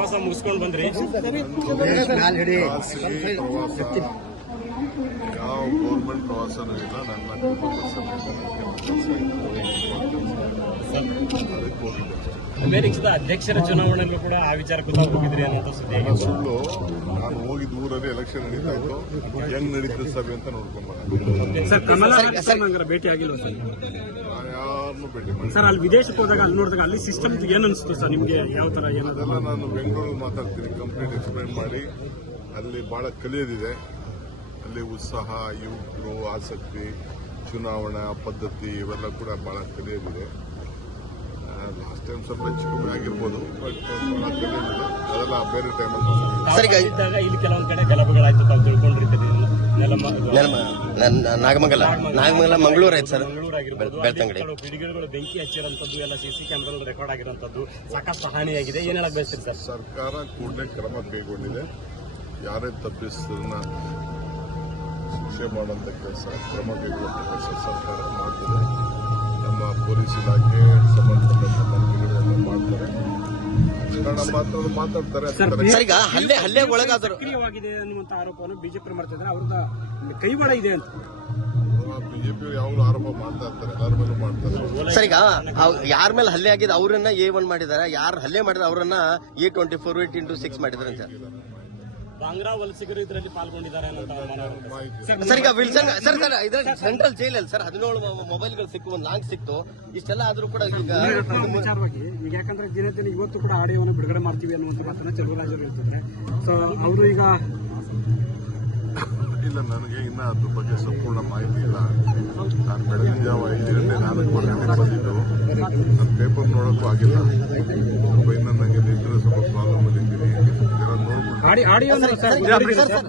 ಪ್ರವಾಸ ಮುಗಿಸ್ಕೊಂಡು ಬಂದ್ರಿ ಖಾಸಗಿ ಪ್ರವಾಸ ಯಾವ ಗೌರ್ಮೆಂಟ್ ಪ್ರವಾಸನೂ ಇಲ್ಲ ನನ್ನ ಅದಕ್ಕೆ ಹೋಗಿದ್ದೆ ಅಮೆರಿಕದ ಅಧ್ಯಕ್ಷರ ಚುನಾವಣೆಯಲ್ಲೂ ಕೂಡ ಆ ವಿಚಾರ ಕೂತಾ ಹೋಗಿದ್ರಿ ಅನ್ನೋ ಸುದ್ದಿ ಸುಳ್ಳು. ನಾನು ಹೋಗಿದ್ದ ಊರಲ್ಲಿ ಎಲೆಕ್ಷನ್ ನಡೀತಾ ಇತ್ತು. ಹೆಂಗ್ ನಡೀತದೆ ಸಭೆ ಅಂತ ನೋಡ್ಕೊಂಡ್ ಭೇಟಿ ಆಗಿಲ್ಲ ಸರ್? ನಾನು ಭೇಟಿ ಮಾಡಿ ಸರ್ ಅಲ್ಲಿ ವಿದೇಶಕ್ಕೆ ಹೋದಾಗ ಅಲ್ಲಿ ನೋಡಿದಾಗ ಅಲ್ಲಿ ಸಿಸ್ಟಮ್ ಏನ್ ಅನ್ಸುತ್ತೆ ಸರ್ ನಿಮ್ಗೆ? ಯಾವ ತರ ಅದೆಲ್ಲ ನಾನು ಬೆಂಗಳೂರಲ್ಲಿ ಮಾತಾಡ್ತೀನಿ. ಕಂಪ್ಲೀಟ್ ಎಕ್ಸ್ಪ್ಲೈನ್ ಮಾಡಿ. ಅಲ್ಲಿ ಬಹಳ ಕಲಿಯೋದಿದೆ. ಅಲ್ಲಿ ಉತ್ಸಾಹ ಯುವಕರು ಆಸಕ್ತಿ ಚುನಾವಣಾ ಪದ್ಧತಿ ಇವೆಲ್ಲ ಕೂಡ ಬಹಳ ಕಲಿಯೋದಿದೆ. ಲಾಸ್ಟ್ ಟೈಮ್ ಸ್ವಲ್ಪ ಹೆಚ್ಚು ಕಮ್ಮಿ ಆಗಿರ್ಬೋದು ಬಟ್ ಅದೆಲ್ಲ ಬೇರೆ ಟೈಮಲ್ಲಿ ಇಲ್ಲಿ ಕೆಲವೊಂದ್ ಕಡೆ ಗಲಭೆಗಳಾಯ್ತು ತಾವು ತಿಳ್ಕೊಂಡಿರ್ತೀರಿ. ನೆಲಮ ನೆಲಮ- ನನ್ನ ನಾಗಮಂಗಲ. ನಾಗಮಂಗಲ ಮಂಗಳೂರು ಆಯ್ತು ಸರ್. ಮಂಗಳೂರು ಆಗಿರ್ಬೋದು ಬೆಳ್- ಬೆಳ್ತಂಗಡಿ. ಗಿಡಗಳು ಪಿಡಿಗೆಗಳು ಬೆಂಕಿ ಹಚ್ಚಿರೋಂಥದ್ದು ಎಲ್ಲ ಸಿಸಿ ಕ್ಯಾಮ್ರಾಗಳು ರೆಕಾರ್ಡ್ ಆಗಿರೋಂಥದ್ದು ಸಾಕಷ್ಟು ಹಾನಿಯಾಗಿದೆ. ಏನ್ ಹೇಳಕ್ ಬಯಸ್ತೀರಿ ಸರ್? ಸರ್ಕಾರ ಕೂಡಲೇ ಕ್ರಮ ಕೈಗೊಂಡಿದೆ. ಯಾರೇ ತಪ್ಪಿಸಿದ್ರನ್ನ ಶಿಕ್ಷೆ ಮಾಡುವಂತ ಕೆಲಸ ಕ್ರಮ ಕೈಗೊಳ್ಳುವಂಥ ಕೆಲಸ ಸರ್ಕಾರ ಮಾಡ್ತಿದೆ. ನಮ್ಮ ಪೊಲೀಸ್ ಇಲಾಖೆ ಸಂಬಂಧಪಟ್ಟ ಮಾಡ್ತಾರೆ ಸರ್ ಈಗ ಹಲ್ಲೆ ಹಲ್ಲೆ ಒಳಗಾದರು ಸಕ್ರಿಯವಾಗಿದೆ ಅನ್ನುವಂತ ಆರೋಪವನ್ನು ಬಿಜೆಪಿ ಮಾಡ್ತಿದ್ರೆ ಅವ್ರದ ಕೈವಾಡ ಇದೆ ಅಂತ. ಬಿಜೆಪಿ ಯಾವಾಗಲೂ ಆರೋಪ ಮಾಡ್ತಾ ಇರ್ತಾರೆ ಎಲ್ಲರ ಮೇಲೂ ಮಾಡ್ತಾರೆ. ಸರ್ ಈಗ ಯಾರ ಮೇಲೆ ಹಲ್ಲೆ ಆಗಿದೆ ಅವರನ್ನ ಎ ಒನ್ ಮಾಡಿದಾರೆ ಯಾರು ಹಲ್ಲೆ ಮಾಡಿದ ಅವರನ್ನ A twenty four eight into six ಮಾಡಿದಾರೆ ಸರ್ ಬಾಂಗ್ರಾ ವಲಸಿಗರು ಇದರಲ್ಲಿ ಪಾಲ್ಗೊಂಡಿದ್ದಾರೆ ಸರ್ ಈಗ ವಿಲ್ಸನ್ ಸರ್ ಸರ್ ಇದ್ರ ಸೆಂಟ್ರಲ್ ಜೈಲಲ್ಲಿ ಸರ್ ಹದಿನೇಳು ಮೊಬೈಲ್ಗಳು ಸಿಕ್ಕು ಒಂದು ಲಾಂಗ್ ಸಿಕ್ತು. ಇಷ್ಟೆಲ್ಲ ಆದ್ರೂ ಕೂಡ ಈಗ ವಿಚಾರವಾಗಿ ಈಗ ಯಾಕಂದ್ರೆ ದಿನ ದಿನ ಇವತ್ತು ಕೂಡ ಆಡಿಯೋವನ್ನು ಬಿಡುಗಡೆ ಮಾಡ್ತೀವಿ ಅನ್ನುವಂತ ಮಾತನ್ನ ಚಲುವರಾಜರು ಇರ್ತಾರೆ ಸೊ ಅವರು ಈಗ ಇಲ್ಲ ನನಗೆ ಇನ್ನ ಅದ್ರ ಬಗ್ಗೆ ಸಂಪೂರ್ಣ ಮಾಹಿತಿ ಇಲ್ಲ. ನಾನು ಬೆಳಗಿನ ಜಾವ ಐದು ಗಂಟೆ ನಾಲ್ಕು ಬಂದಿದ್ದು. ನನ್ನ ಪೇಪರ್ ನೋಡೋಕ್ಕೂ ಆಗಿಲ್ಲ. ಮೊಬೈಲ್ ನನಗೆ ಆಡಿಯೋ ಸರ್